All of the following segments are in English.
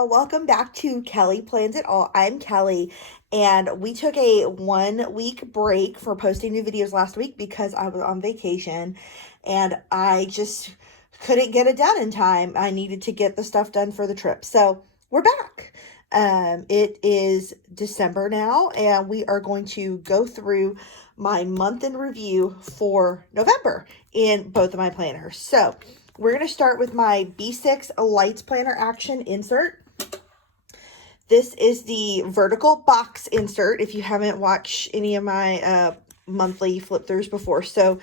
y'all. Welcome back to Kelly Plans It All. I'm Kelly, and we took a 1 week break for posting new videos last week because I was on vacation and I just couldn't get it done in time. I needed to get the stuff done for the trip. So we're back. It is December now, and we are going to go through my month in review for November in both of my planners. So we're going to start with my B6 Lights Planner Action insert. This is the vertical box insert if you haven't watched any of my monthly flip throughs before. So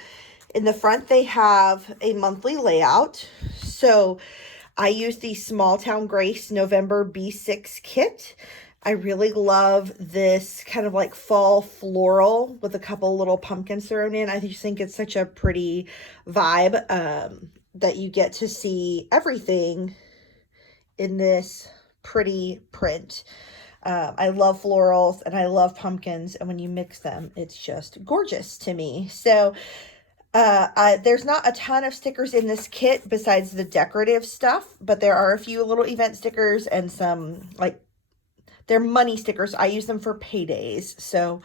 in the front, they have a monthly layout. So I use the Small Town Grace November B6 kit. I really love this kind of like fall floral with a couple little pumpkins thrown in. I just think it's such a pretty vibe that you get to see everything in this pretty print. I love florals and I love pumpkins, and when you mix them, it's just gorgeous to me. So there's not a ton of stickers in this kit besides the decorative stuff, but there are a few little event stickers and some they're money stickers. I use them for paydays. So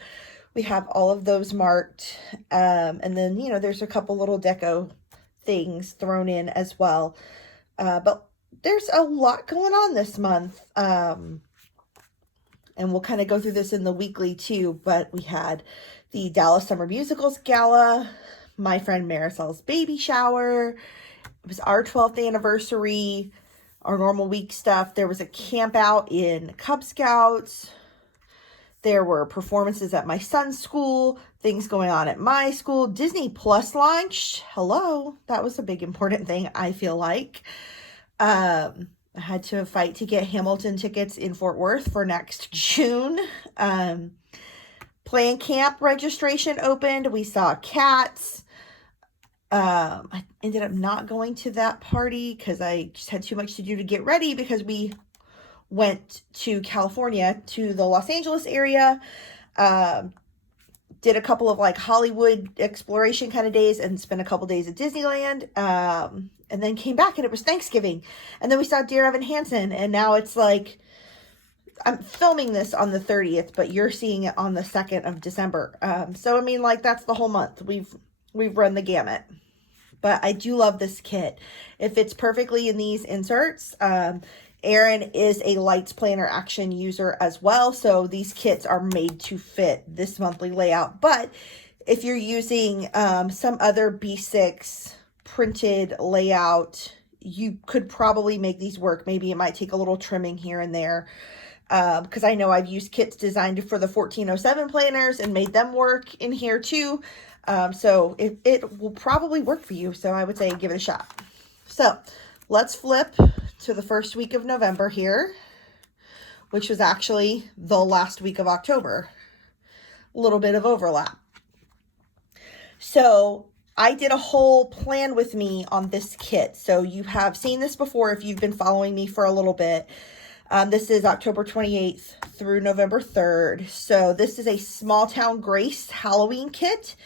we have all of those marked. And then, there's a couple little deco things thrown in as well. But there's a lot going on this month. And we'll kind of go through this in the weekly too, but we had the Dallas Summer Musicals Gala, my friend Marisol's baby shower. It was our 12th anniversary, our normal week stuff. There was a camp out in Cub Scouts. There were performances at my son's school, things going on at my school. Disney Plus launched. Hello. That was a big important thing, I feel like. I had to fight to get Hamilton tickets in Fort Worth for next June. Plan camp registration opened. We saw cats. I ended up not going to that party because I just had too much to do to get ready because we went to California, to the Los Angeles area, did a couple of Hollywood exploration kind of days and spent a couple days at Disneyland, and then came back and it was Thanksgiving. And then we saw Dear Evan Hansen, and now it's I'm filming this on the 30th, but you're seeing it on the 2nd of December. So, that's the whole month. We've run the gamut. But I do love this kit. It fits perfectly in these inserts. Erin is a Lights Planner Action user as well, so these kits are made to fit this monthly layout. But if you're using some other B6 printed layout, you could probably make these work. Maybe it might take a little trimming here and there, because I know I've used kits designed for the 1407 planners and made them work in here too. So it will probably work for you, so I would say give it a shot. So let's flip to the first week of November here, which was actually the last week of October. A little bit of overlap. So I did a whole plan with me on this kit. So you have seen this before if you've been following me for a little bit. This is October 28th through November 3rd. So this is a Small Town Grace Halloween kit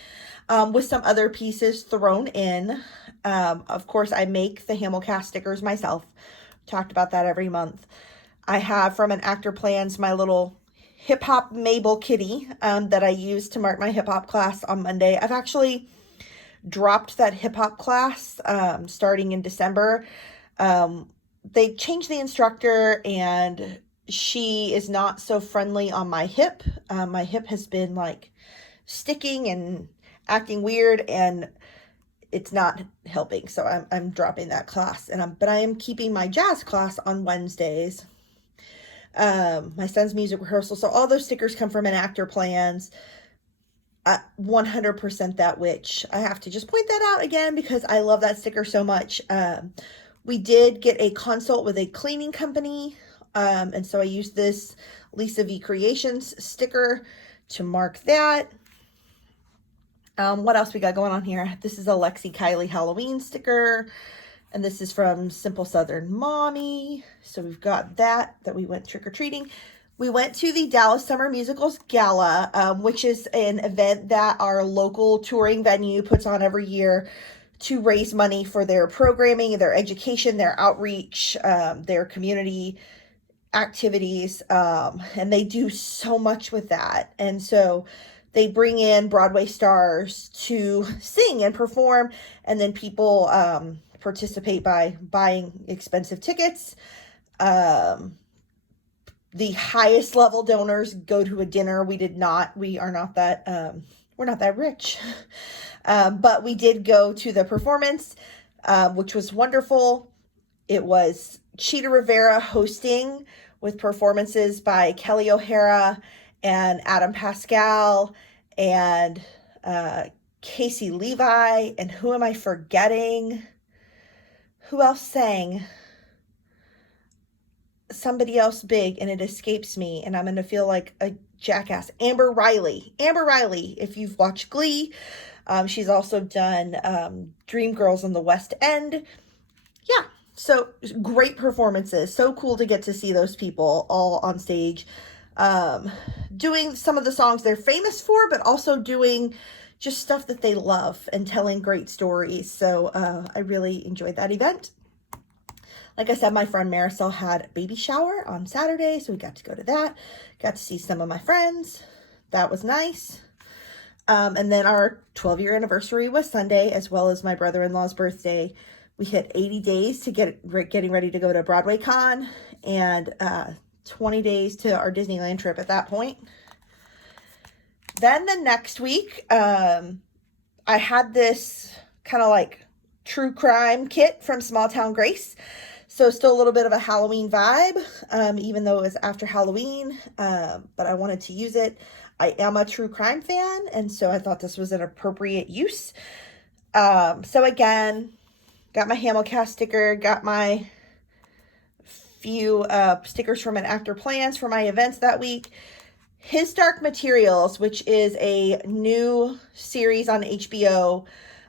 with some other pieces thrown in. Of course, I make the Hamilcast stickers myself. Talked about that every month. I have from an Actor Plans my little hip hop Mabel kitty that I use to mark my hip hop class on Monday. I've actually dropped that hip hop class starting in December. They changed the instructor and she is not so friendly on my hip. My hip has been sticking and acting weird, and it's not helping. So I'm dropping that class, but I am keeping my jazz class on Wednesdays. My son's music rehearsal. So all those stickers come from an Actor Plans. 100% that witch. I have to just point that out again because I love that sticker so much. We did get a consult with a cleaning company. And so I used this Lisa V Creations sticker to mark that. What else we got going on here? This is a Lexi Kylie Halloween sticker. And this is from Simple Southern Mommy. So we've got that we went trick-or-treating. We went to the Dallas Summer Musicals Gala, which is an event that our local touring venue puts on every year to raise money for their programming, their education, their outreach, their community activities, and they do so much with that. And so they bring in Broadway stars to sing and perform, and then people participate by buying expensive tickets. The highest level donors go to a dinner. We are not that, we're not that rich. But we did go to the performance, which was wonderful. It was Cheetah Rivera hosting with performances by Kelly O'Hara and Adam Pascal and Casey Levi. And who am I forgetting? Who else sang? Somebody else big, and it escapes me, and I'm going to feel like a jackass. Amber Riley, if you've watched Glee. She's also done Dreamgirls on the West End. Yeah, so great performances. So cool to get to see those people all on stage doing some of the songs they're famous for, but also doing just stuff that they love and telling great stories. So I really enjoyed that event. Like I said, my friend Marisol had a baby shower on Saturday, so we got to go to that. Got to see some of my friends. That was nice. And then our 12-year anniversary was Sunday, as well as my brother-in-law's birthday. We hit 80 days to getting ready to go to Broadway Con, and 20 days to our Disneyland trip at that point. Then the next week, I had this kind of like true crime kit from Small Town Grace. So still a little bit of a Halloween vibe, even though it was after Halloween, but I wanted to use it. I am a true crime fan, and so I thought this was an appropriate use. So again, got my Hamilcast sticker, got my few stickers from An Actor Plans for my events that week. His Dark Materials, which is a new series on HBO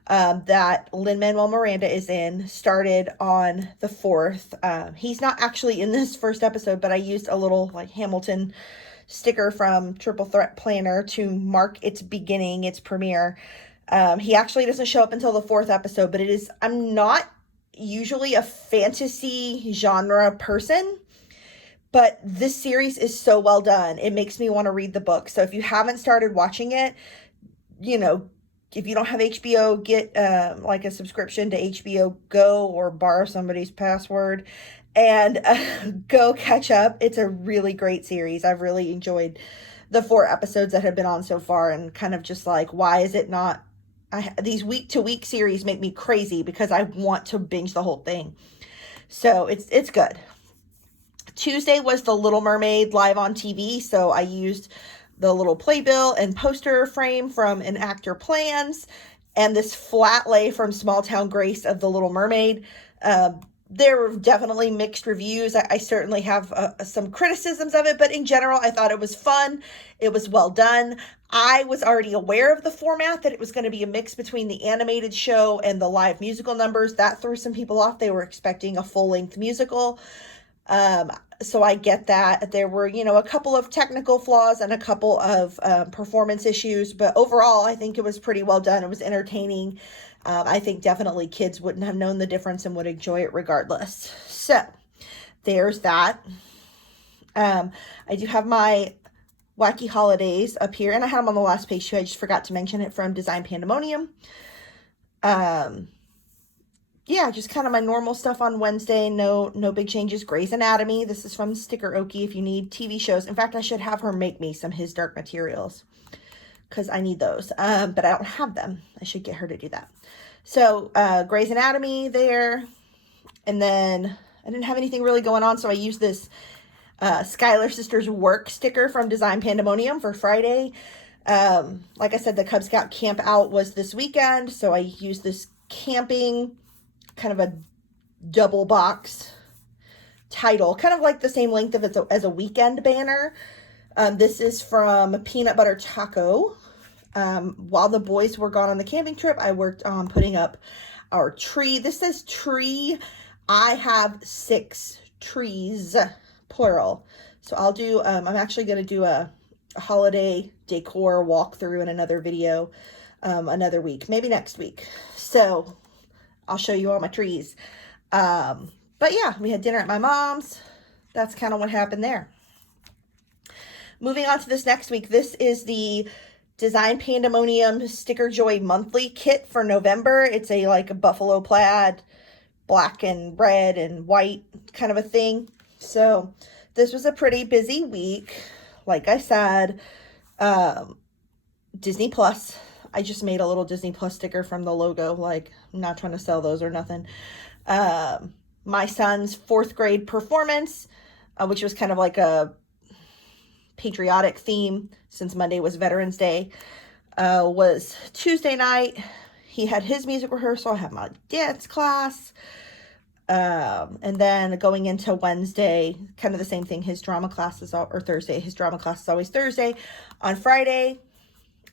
that Lin-Manuel Miranda is in, started on the 4th. He's not actually in this first episode, but I used a little like Hamilton sticker from Triple Threat Planner to mark its beginning, its premiere. He actually doesn't show up until the 4th episode, but I'm not usually a fantasy genre person, but this series is so well done. It makes me want to read the book. So if you haven't started watching it, if you don't have HBO, get like a subscription to HBO Go or borrow somebody's password and go catch up. It's a really great series. I've really enjoyed the 4 episodes that have been on so far, and kind of just like, why is it not? These week-to-week series make me crazy because I want to binge the whole thing. So it's good. Tuesday was The Little Mermaid live on TV, so I used the little playbill and poster frame from An Actor Plans, and this flat lay from Small Town Grace of The Little Mermaid. There were definitely mixed reviews. I certainly have some criticisms of it, but in general, I thought it was fun. It was well done. I was already aware of the format, that it was going to be a mix between the animated show and the live musical numbers. That threw some people off. They were expecting a full-length musical. So I get that. There were, a couple of technical flaws and a couple of performance issues, but overall, I think it was pretty well done. It was entertaining. I think definitely kids wouldn't have known the difference and would enjoy it regardless. So there's that. I do have my Wacky Holidays up here, and I had them on the last page too. I just forgot to mention it, from Design Pandemonium. Yeah, just kind of my normal stuff on Wednesday. No big changes. Grey's Anatomy. This is from Sticker Okie if you need TV shows. In fact, I should have her make me some His Dark Materials because I need those. But I don't have them. I should get her to do that. So Grey's Anatomy there. And then I didn't have anything really going on, so I used this Skylar Sisters Work sticker from Design Pandemonium for Friday. Like I said, the Cub Scout Camp Out was this weekend, so I used this camping, kind of a double box title, kind of like the same length of it as a weekend banner. This is from Peanut Butter Taco. While the boys were gone on the camping trip, I worked on putting up our tree. This says tree. I have 6 trees, plural. So I'll do, I'm actually going to do a holiday decor walkthrough in another video another week, maybe next week. So I'll show you all my trees. But yeah, we had dinner at my mom's. that's kind of what happened there. Moving on to this next week, this is the Design Pandemonium Sticker Joy monthly kit for November. It's a like a buffalo plaid, black and red and white kind of a thing. So this was a pretty busy week. Like I said, Disney Plus. I just made a little Disney Plus sticker from the logo. Like, I'm not trying to sell those or nothing. My son's 4th grade performance, which was kind of like a patriotic theme since Monday was Veterans Day, was Tuesday night. He had his music rehearsal. I had my dance class. And then going into Wednesday, kind of the same thing. His drama class is or Thursday. His drama class is always Thursday. On Friday,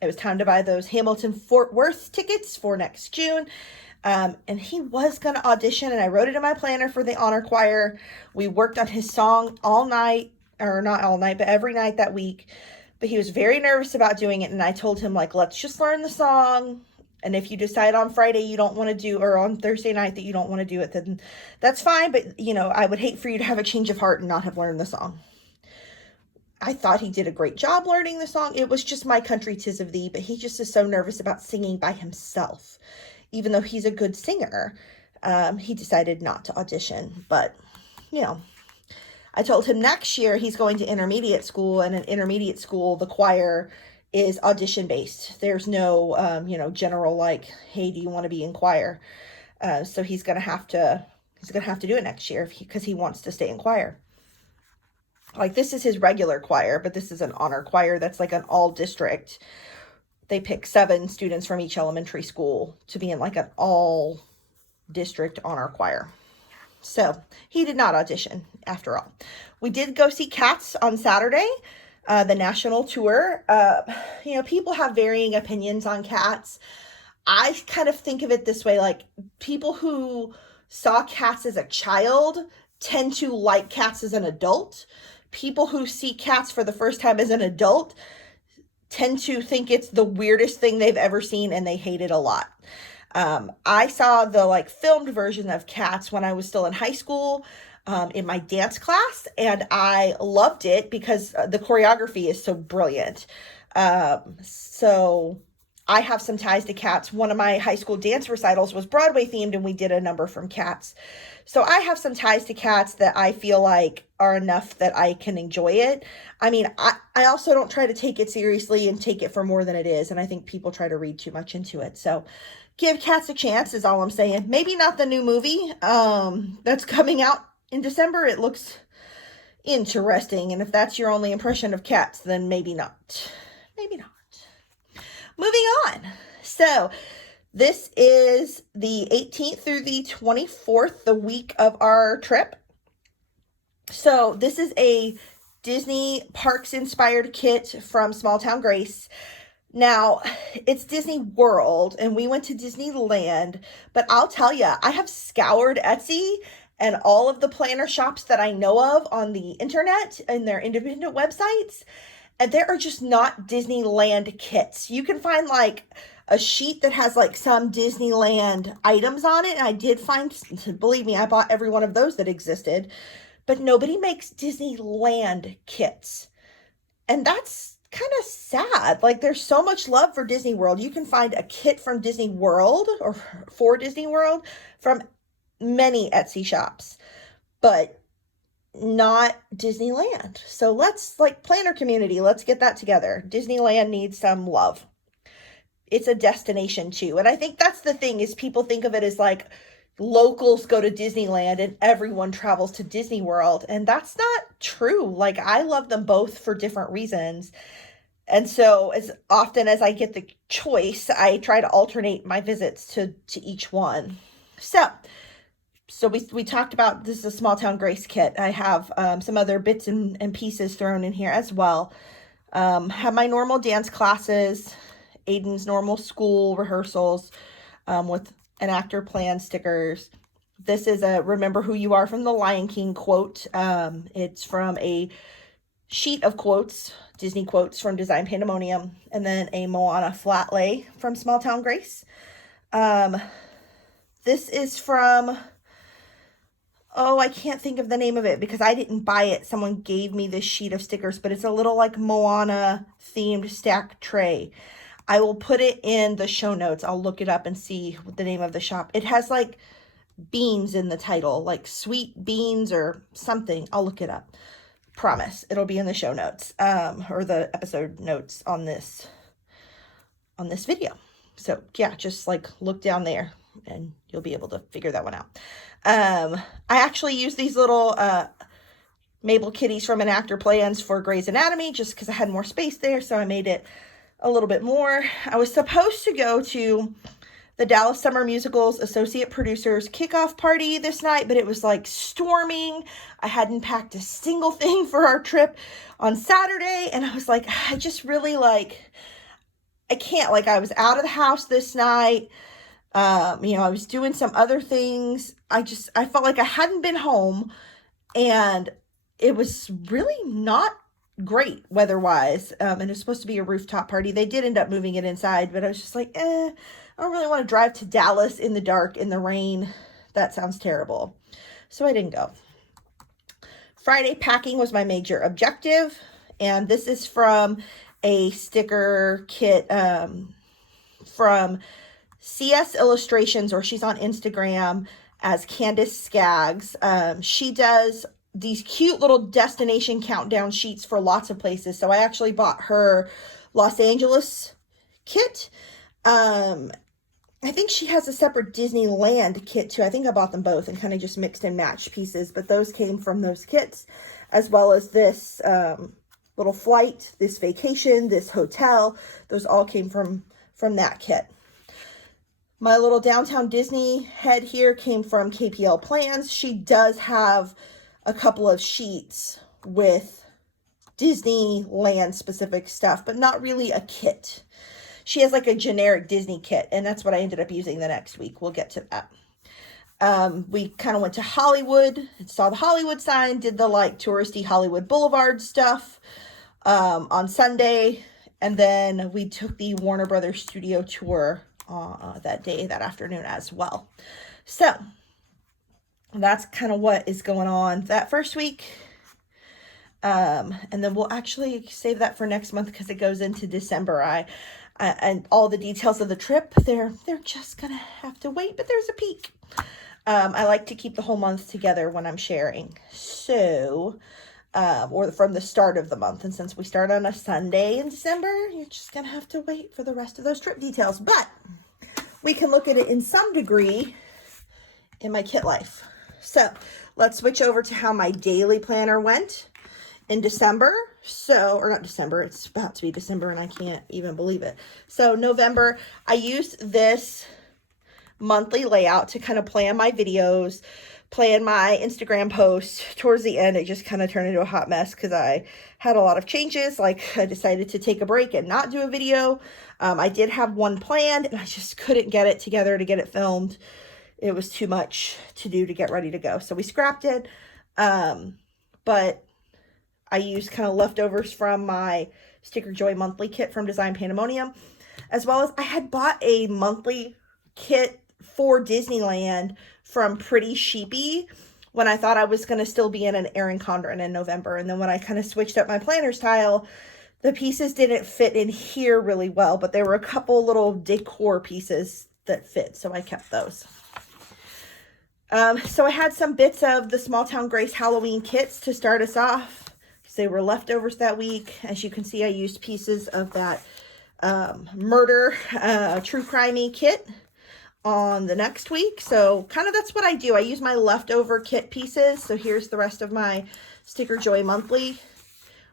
it was time to buy those Hamilton Fort Worth tickets for next June. And he was going to audition, and I wrote it in my planner for the honor choir. We worked on his song all night, or not all night, but every night that week. But he was very nervous about doing it, and I told him, like, let's just learn the song. And if you decide on Friday you don't want to do, or on Thursday night that you don't want to do it, then that's fine. But, you know, I would hate for you to have a change of heart and not have learned the song. I thought he did a great job learning the song. It was just My Country 'Tis of Thee, but he just is so nervous about singing by himself. Even though he's a good singer, he decided not to audition. But, you know, I told him next year he's going to intermediate school, and in intermediate school, the choir is audition based. There's no, you know, general like, hey, do you want to be in choir? So he's gonna have to do it next year because he wants to stay in choir. Like, this is his regular choir, but this is an honor choir that's like an all district. They pick 7 students from each elementary school to be in like an all district honor choir. So he did not audition after all. We did go see Cats on Saturday, the national tour. You know, people have varying opinions on Cats. I kind of think of it this way, like, people who saw Cats as a child tend to like Cats as an adult. People who see Cats for the first time as an adult tend to think it's the weirdest thing they've ever seen, and they hate it a lot. I saw the like filmed version of Cats when I was still in high school, in my dance class, and I loved it because the choreography is so brilliant. So I have some ties to Cats. One of my high school dance recitals was Broadway themed, and we did a number from Cats. So I have some ties to Cats that I feel like are enough that I can enjoy it. I mean, I also don't try to take it seriously and take it for more than it is. And I think people try to read too much into it. So give Cats a chance is all I'm saying. Maybe not the new movie that's coming out in December. It looks interesting. And if that's your only impression of Cats, then maybe not. Maybe not. Moving on. So this is the 18th through the 24th, the week of our trip. So this is a Disney Parks inspired kit from Small Town Grace. Now, it's Disney World, and we went to Disneyland, but I'll tell you, I have scoured Etsy and all of the planner shops that I know of on the internet and their independent websites, and there are just not Disneyland kits. You can find like a sheet that has like some Disneyland items on it, and I did find, believe me, I bought every one of those that existed, but nobody makes Disneyland kits, and that's kind of sad. Like, there's so much love for Disney World. You can find a kit from Disney World or for Disney World from many Etsy shops, but not Disneyland. So let's, like, planner community, let's get that together. Disneyland needs some love. It's a destination too. And I think that's the thing, is people think of it as like locals go to Disneyland and everyone travels to Disney World. And that's not true. Like, I love them both for different reasons. And so as often as I get the choice, I try to alternate my visits to each one. So we talked about, this is a Small Town Grace kit. I have some other bits and pieces thrown in here as well. Have my normal dance classes, Aiden's normal school rehearsals with an actor plan stickers. This is a Remember Who You Are from the Lion King quote. It's from a sheet of quotes, Disney quotes from Design Pandemonium, and then a Moana flat lay from Small Town Grace. This is from Oh, I can't think of the name of it because I didn't buy it. Someone gave me this sheet of stickers, but it's a little like Moana themed stack tray. I will put it in the show notes. I'll look it up and see what the name of the shop. It has like beans in the title, like sweet beans or something. I'll look it up. Promise. It'll be in the show notes, or the episode notes on this video. So yeah, just like look down there and you'll be able to figure that one out. I actually use these little Mabel kitties from Enactor Plans for Grey's Anatomy just because I had more space there, so I made it a little bit more. I was supposed to go to the Dallas Summer Musical's associate producers kickoff party this night, but it was like storming. I hadn't packed a single thing for our trip on Saturday, and I was like, I just really like, I can't, like, I was out of the house this night. You know, I was doing some other things. I felt like I hadn't been home, and it was really not great weather-wise. And it was supposed to be a rooftop party. They did end up moving it inside, but I was just like, I don't really want to drive to Dallas in the dark, in the rain. That sounds terrible. So I didn't go. Friday packing was my major objective, and this is from a sticker kit from CS Illustrations, or she's on Instagram as Candace Skaggs. She does these cute little destination countdown sheets for lots of places. So I actually bought her Los Angeles kit. I think she has a separate Disneyland kit too. I think I bought them both and kind of just mixed and matched pieces, but those came from those kits, as well as this little flight, this vacation, this hotel. Those all came from that kit. My little downtown Disney head here came from KPL Plans. She does have a couple of sheets with Disneyland specific stuff, but not really a kit. She has like a generic Disney kit, and that's what I ended up using the next week. We'll get to that. We kind of went to Hollywood, saw the Hollywood sign, did the like touristy Hollywood Boulevard stuff on Sunday, and then we took the Warner Brothers studio tour that afternoon as well. So that's kind of what is going on that first week. And then we'll actually save that for next month because it goes into December. And all the details of the trip, they're just gonna have to wait, but there's a peek. I like to keep the whole month together when I'm sharing. So, or from the start of the month. And since we start on a Sunday in December, you're just gonna have to wait for the rest of those trip details. But we can look at it in some degree in my kit life. So let's switch over to how my daily planner went in December. So, or not December, it's about to be December and I can't even believe it. So November, I used this monthly layout to kind of plan my videos, plan my Instagram posts. Towards the end, it just kind of turned into a hot mess because I had a lot of changes. Like I decided to take a break and not do a video. I did have one planned and I just couldn't get it together to get it filmed. It was too much to do to get ready to go. So we scrapped it. But I used kind of leftovers from my Sticker Joy monthly kit from Design Pandemonium, as well as I had bought a monthly kit for Disneyland from Pretty Sheepy when I thought I was going to still be in an Erin Condren in November. And then when I kind of switched up my planner style, the pieces didn't fit in here really well, but there were a couple little decor pieces that fit, so I kept those. So I had some bits of the Small Town Grace Halloween kits to start us off. They were leftovers that week. As you can see, I used pieces of that murder true crimey kit on the next week. So kind of that's what I do. I use my leftover kit pieces. So here's the rest of my Sticker Joy monthly,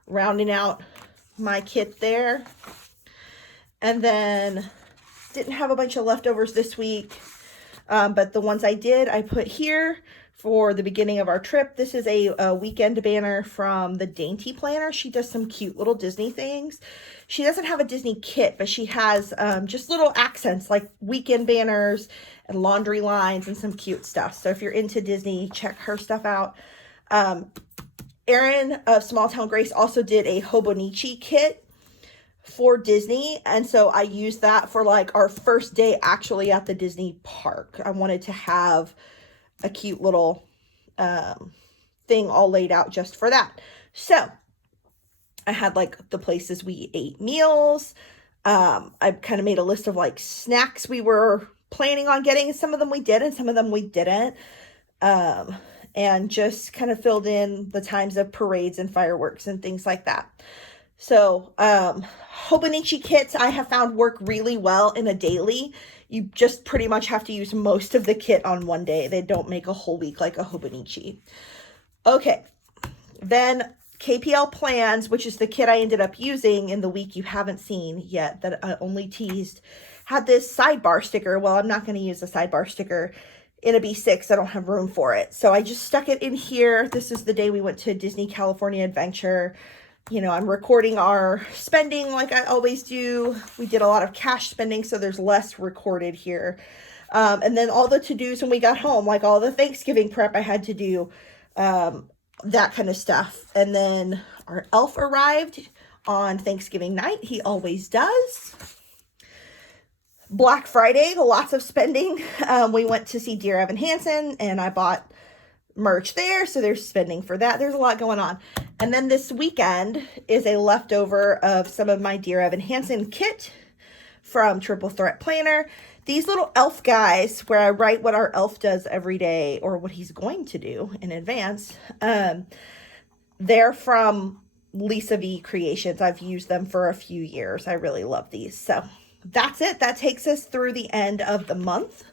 rounding out my kit there. And then didn't have a bunch of leftovers this week, but the ones I did, I put here for the beginning of our trip. This is a weekend banner from the Dainty Planner. She does some cute little Disney things. She doesn't have a Disney kit, but she has just little accents like weekend banners and laundry lines and some cute stuff. So if you're into Disney, check her stuff out. Erin of Small Town Grace also did a Hobonichi kit for Disney, and so I used that for like our first day actually at the Disney park. I wanted to have a cute little thing all laid out just for that. So I had like the places we ate meals. I kind of made a list of like snacks we were planning on getting. Some of them we did and some of them we didn't. And just kind of filled in the times of parades and fireworks and things like that. So, Hobonichi kits I have found work really well in a daily. You just pretty much have to use most of the kit on one day. They don't make a whole week like a Hobonichi. Okay, then KPL Plans, which is the kit I ended up using in the week you haven't seen yet that I only teased, had this sidebar sticker. Well, I'm not going to use the sidebar sticker in a B6. I don't have room for it. So I just stuck it in here. This is the day we went to Disney California Adventure. You know, I'm recording our spending like I always do. We did a lot of cash spending, so there's less recorded here. And then all the to-dos when we got home, like all the Thanksgiving prep I had to do, that kind of stuff. And then our elf arrived on Thanksgiving night. He always does. Black Friday, lots of spending. We went to see Dear Evan Hansen, and I bought merch there, so there's spending for that. There's a lot going on. And then this weekend is a leftover of some of my Dear Evan Hansen kit from Triple Threat Planner. These little elf guys, where I write what our elf does every day or what he's going to do in advance, they're from Lisa V Creations. I've used them for a few years. I really love these. So that's it. That takes us through the end of the month.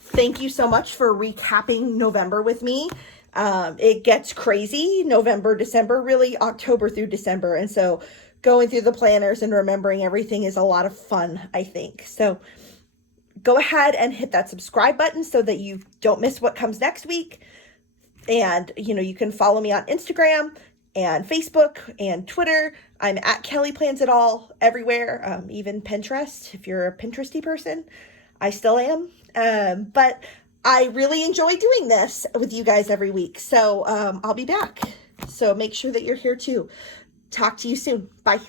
Thank you so much for recapping November with me. It gets crazy. November, December, really October through December. And so going through the planners and remembering everything is a lot of fun, I think. So go ahead and hit that subscribe button so that you don't miss what comes next week. And, you know, you can follow me on Instagram and Facebook and Twitter. I'm at Kelly Plans It All everywhere, even Pinterest. If you're a Pinteresty person, I still am. But I really enjoy doing this with you guys every week. So I'll be back. So make sure that you're here too. Talk to you soon. Bye.